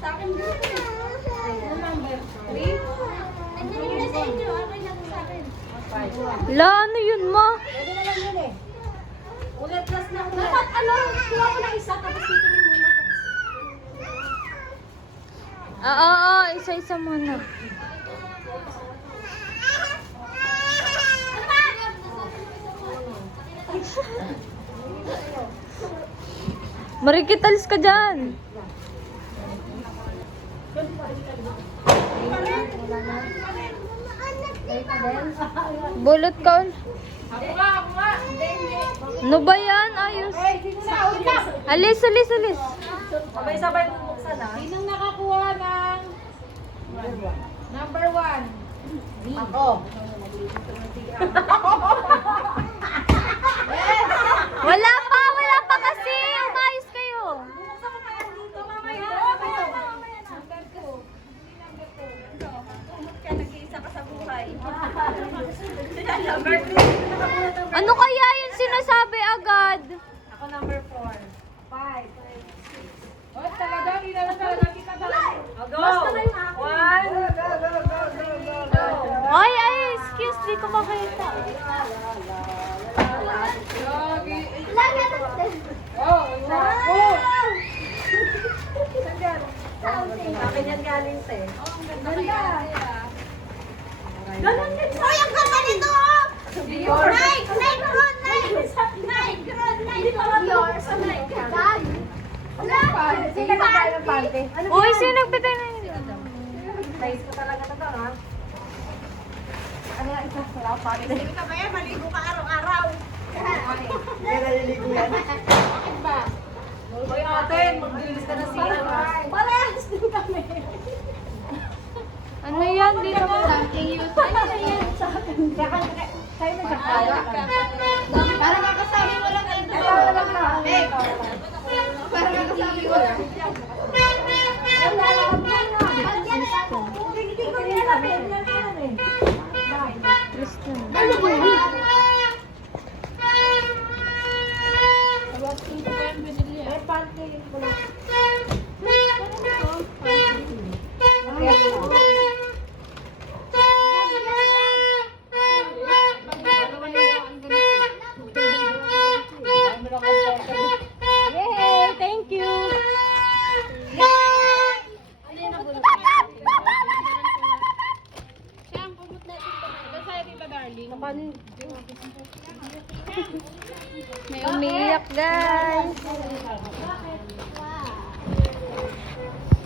Sa akin dito. Number 3? Ano yung sa inyo? Okay lang sa akin. La, ano yun, ma? Pwede na lang yun eh. Ulit plus na ulit. Dapat ano, kuha ko ng isa tapos titingin muna. Isa-isa muna. Marikit, alis ka dyan. Bulot ka. Ako nga. Ano ba yan? Ayos. Alis. Sabay-sabay bubuksan ha. Sinong nakakuha ng number 1? Ako. Wala pa kasi. Umayos kayo. Bubuksan ko pa yan dito mamaya. Number 2. Umot ka, nag-iisa ka sa buhay. Number 3. Ano kaya yung sinasabi agad? Ako number 4. 5. Oh, talaga, hindi na lang talaga kita talaga. Go! Basta na yung ako. 1. Ay, excuse, di ko makita. Akin yan galing te. Ang ganda. Ganun din. Ay, ang ganda nito! Uy, sino nagbigay na yun? Size ko talaga ito ha. Ano nga isa sa pante? Hindi ka ba yan? Maligo ka araw-araw. Hindi naliligo yan. Bakit ba? Hoy ate, maglilis ka na siya. Parehas din kami. Ano yan? Di na ba? Ano yan sa akin? Kayo na siya. Para makasabi mo lang kayo. Para makasabi mo lang. Hindi ko niya namin. Ano ba yan? May panty ko lang. Yay! Thank you! May umiyak, guys.